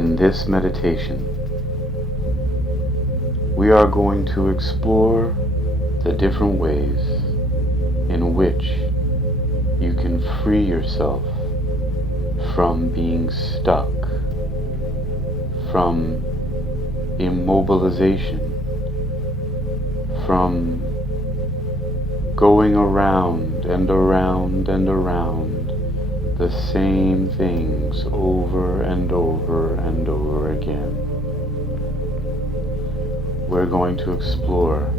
In this meditation, we are going to explore the different ways in which you can free yourself from being stuck, from immobilization, from going around and around and around the same things over and over and over again. We're going to explore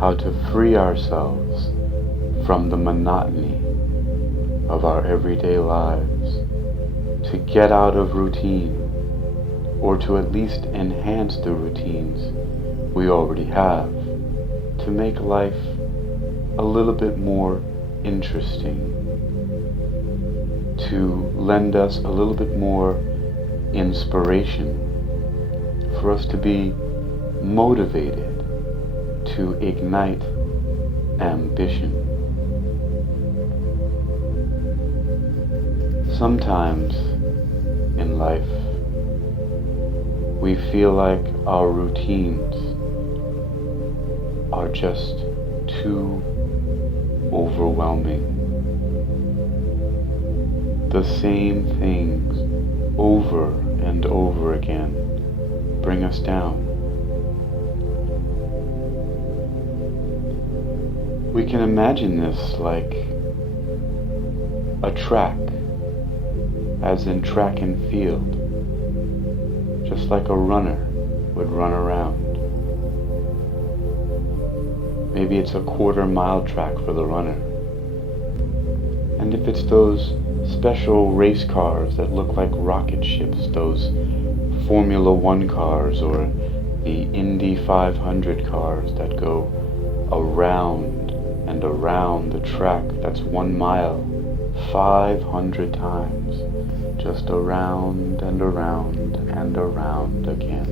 how to free ourselves from the monotony of our everyday lives, to get out of routine, or to at least enhance the routines we already have, to make life a little bit more interesting, to lend us a little bit more inspiration, for us to be motivated, to ignite ambition. Sometimes in life, we feel like our routines are just too overwhelming. The same things over and over again bring us down. We can imagine this like a track, as in track and field, just like a runner would run around. Maybe it's a quarter-mile track for the runner. And if it's those special race cars that look like rocket ships, those Formula One cars or the Indy 500 cars that go around and around the track that's 1 mile 500 times, just around and around and around again.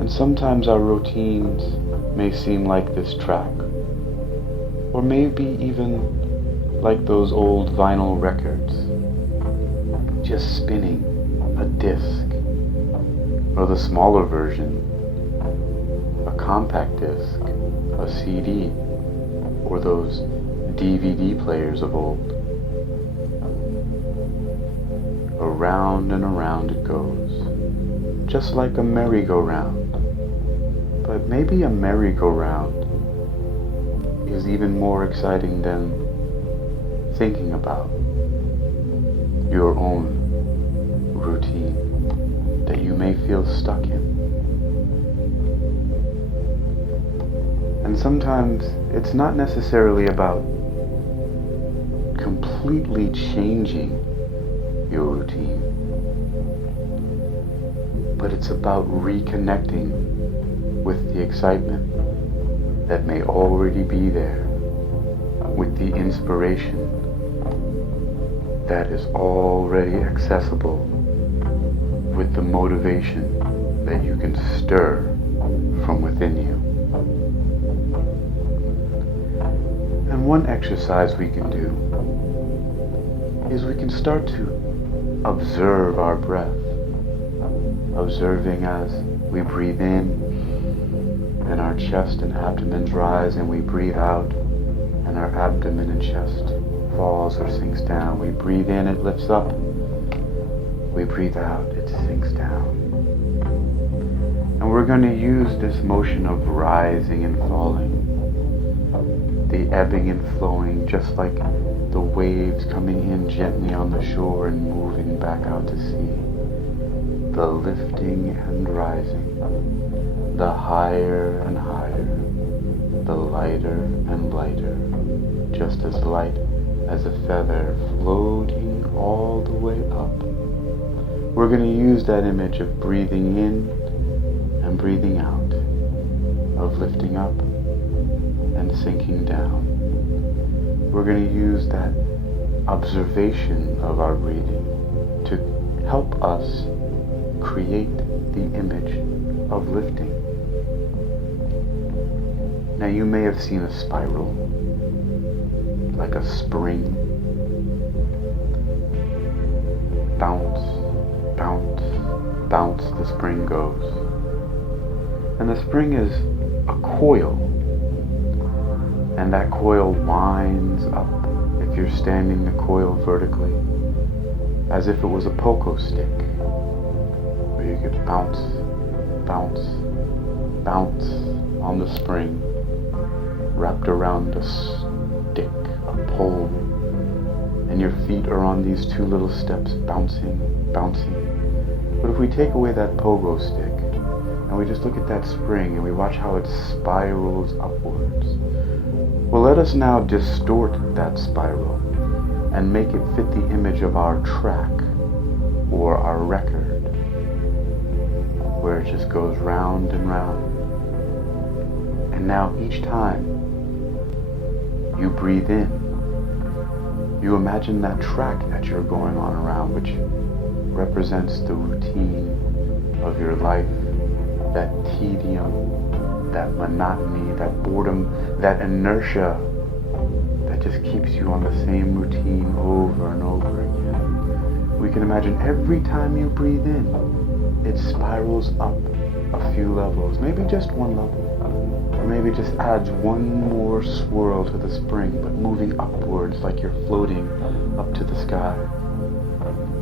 And sometimes our routines may seem like this track, or maybe even like those old vinyl records, just spinning a disc, or the smaller version, a compact disc, a CD, or those DVD players of old. Around and around it goes, just like a merry-go-round. But maybe a merry-go-round is even more exciting than thinking about your own routine that you may feel stuck in. And sometimes it's not necessarily about completely changing your routine, but it's about reconnecting with the excitement that may already be there, with the inspiration that is already accessible, with the motivation that you can stir from within you. And one exercise we can do is we can start to observe our breath, observing as we breathe in and our chest and abdomen rise, and we breathe out and our abdomen and chest falls or sinks down. We breathe in, it lifts up. We breathe out, it sinks down. And we're going to use this motion of rising and falling, the ebbing and flowing, just like the waves coming in gently on the shore and moving back out to sea. The lifting and rising, the higher and higher, the lighter and lighter, just as light as a feather floating all the way up. We're going to use that image of breathing in and breathing out, of lifting up and sinking down. We're going to use that observation of our breathing to help us create the image of lifting. Now you may have seen a spiral, like a spring. bounce, bounce, bounce the spring goes. And the spring is a coil, and that coil winds up, if you're standing the coil vertically, as if it was a pogo stick, where you could bounce, bounce, bounce on the spring, wrapped around a stick, a pole, and your feet are on these two little steps, bouncing, bouncing. But if we take away that pogo stick, and we just look at that spring, and we watch how it spirals upwards, well, let us now distort that spiral, and make it fit the image of our track, or our record, where it just goes round and round. And now each time you breathe in, you imagine that track that you're going on around, which represents the routine of your life, that tedium, that monotony, that boredom, that inertia that just keeps you on the same routine over and over again. We can imagine every time you breathe in, it spirals up a few levels, maybe just one level. Or maybe just adds one more swirl to the spring, but moving upwards like you're floating up to the sky.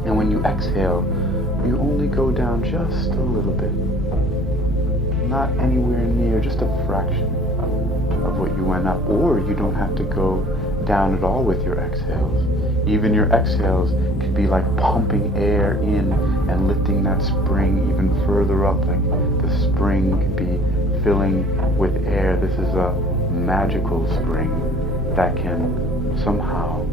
And when you exhale, you only go down just a little bit. Not anywhere near, just a fraction of what you went up. Or you don't have to go down at all with your exhales. Even your exhales could be like pumping air in and lifting that spring even further up, like the spring could be filling with air. This is a magical spring that can somehow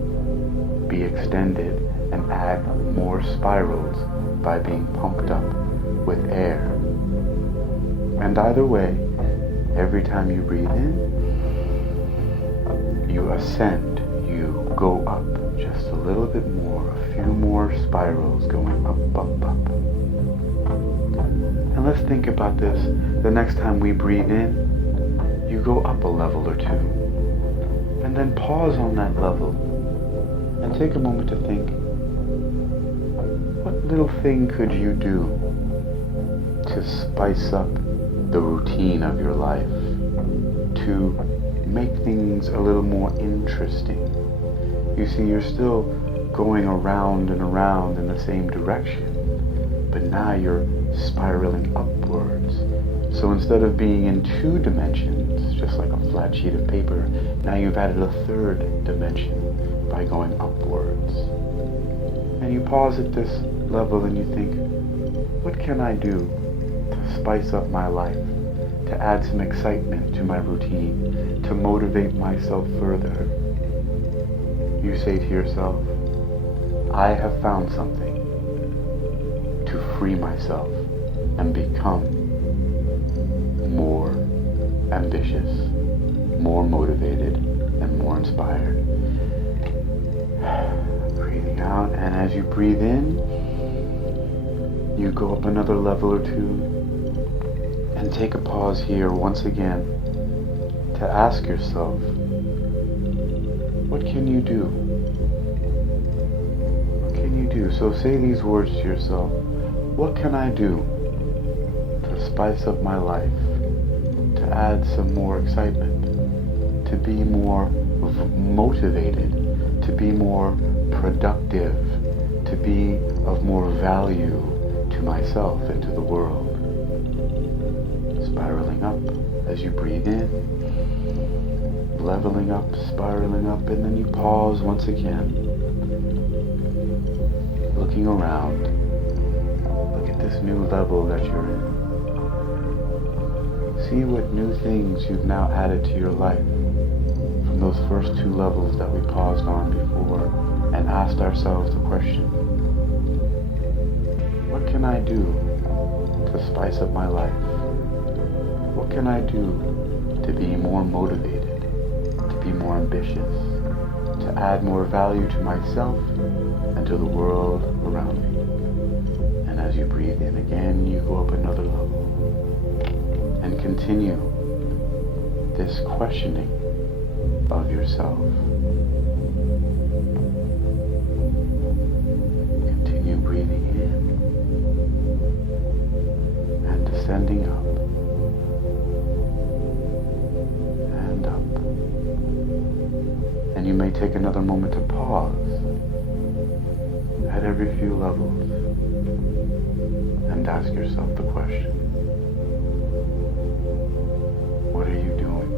be extended and add more spirals by being pumped up with air. And either way, every time you breathe in, you ascend, you go up just a little bit more, a few more spirals going up, up, up. And let's think about this. The next time we breathe in, you go up a level or two. And then pause on that level and take a moment to think, what little thing could you do to spice up the routine of your life, to make things a little more interesting? You see, you're still going around and around in the same direction, but now you're spiraling upwards. So instead of being in 2 dimensions, just like a flat sheet of paper, now you've added a 3rd dimension by going upwards. And you pause at this level and you think, what can I do to spice up my life, to add some excitement to my routine, to motivate myself further? You say to yourself, I have found something to free myself and become more ambitious, more motivated, and more inspired. Breathing out, and as you breathe in, you go up another level or 2, and take a pause here once again to ask yourself, what can you do? What can you do? So say these words to yourself. What can I do to spice up my life, to add some more excitement, to be more motivated, to be more productive, to be of more value to myself and to the world? Spiraling up as you breathe in, leveling up, spiraling up, and then you pause once again, looking around. Look at this new level that you're in. See what new things you've now added to your life from those first 2 levels that we paused on before and asked ourselves the question, what can I do to spice up my life? What can I do to be more motivated, to be more ambitious, to add more value to myself and to the world around me? And as you breathe in again, you go up another level and continue this questioning of yourself. Continue breathing finally take another moment to pause at every few levels and ask yourself the question, what are you doing?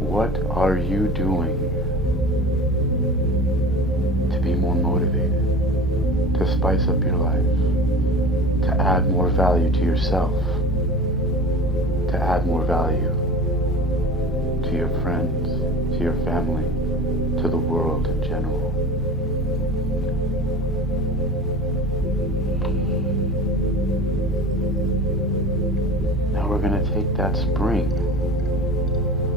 What are you doing to be more motivated, to spice up your life, to add more value to yourself, to add more value to your friends, to your family, to the world in general? Now we're going to take that spring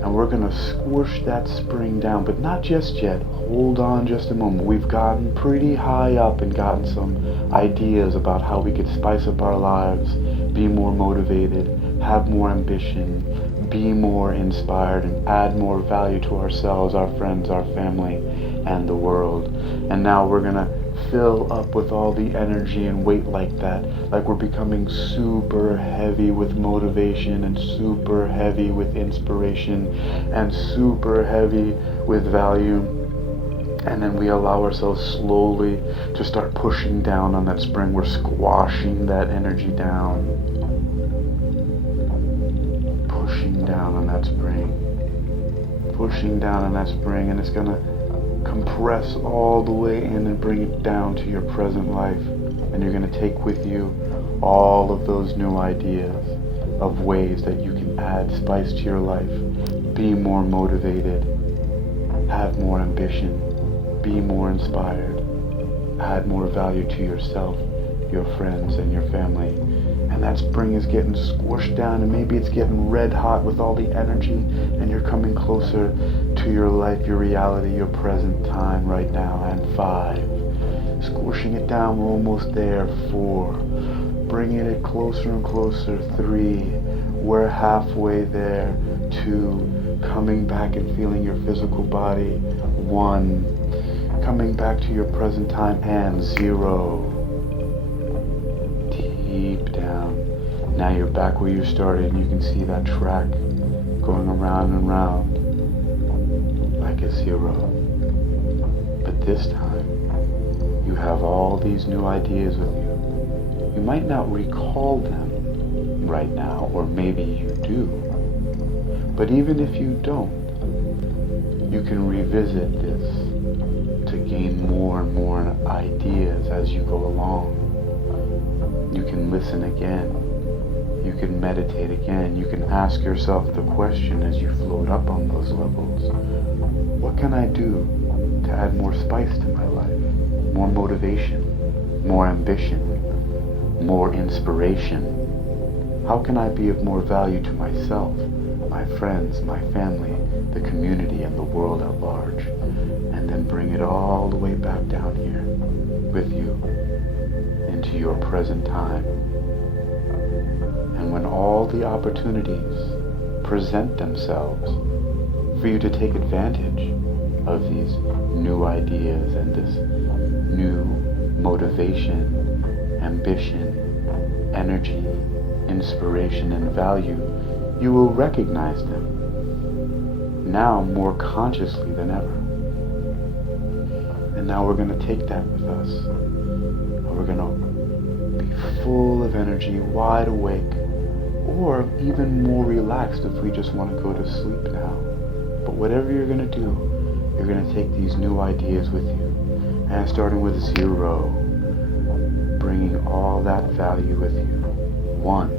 and we're going to squish that spring down, but not just yet. Hold on just a moment. We've gotten pretty high up and gotten some ideas about how we could spice up our lives, be more motivated, have more ambition, be more inspired, and add more value to ourselves, our friends, our family, and the world. And now we're going to fill up with all the energy and weight like that, like we're becoming super heavy with motivation and super heavy with inspiration and super heavy with value. And then we allow ourselves slowly to start pushing down on that spring. We're squashing that energy down, pushing down on that spring, pushing down on that spring, and it's going to compress all the way in and bring it down to your present life. And you're going to take with you all of those new ideas of ways that you can add spice to your life, be more motivated, have more ambition, be more inspired, add more value to yourself, your friends, and your family. And that spring is getting squished down, and maybe it's getting red hot with all the energy, and you're coming closer to your life, your reality, your present time right now. And 5, squishing it down, we're almost there. 4, bringing it closer and closer. 3, we're halfway there. 2, coming back and feeling your physical body. 1, coming back to your present time. And 0. Deep down. Now you're back where you started, and you can see that track going around and around like a 0. But this time, you have all these new ideas with you. You might not recall them right now, or maybe you do. But even if you don't, you can revisit this to gain more and more ideas as you go along. You can listen again. You can meditate again. You can ask yourself the question as you float up on those levels. What can I do to add more spice to my life? More motivation, more ambition, more inspiration? How can I be of more value to myself, my friends, my family, the community, and the world at large? And then bring it all the way back down here with you into your present time. And when all the opportunities present themselves for you to take advantage of these new ideas and this new motivation, ambition, energy, inspiration, and value, you will recognize them now more consciously than ever. And now we're going to take that with us. And we're going to be full of energy, wide awake, or even more relaxed if we just want to go to sleep now. But whatever you're going to do, you're going to take these new ideas with you. And starting with 0, bringing all that value with you. 1,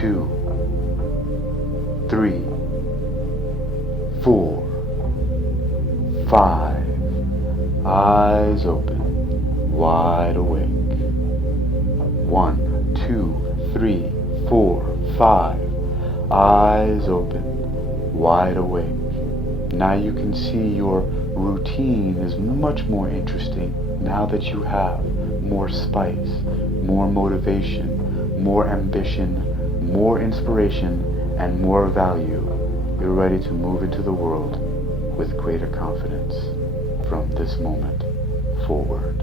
2, 3, 4, 5. Eyes open, wide awake. 1, 2, 3, 4, 5. Eyes open, wide awake. Now you can see your routine is much more interesting now that you have more spice, more motivation, more ambition, more inspiration, and more value. You're ready to move into the world with greater confidence from this moment forward.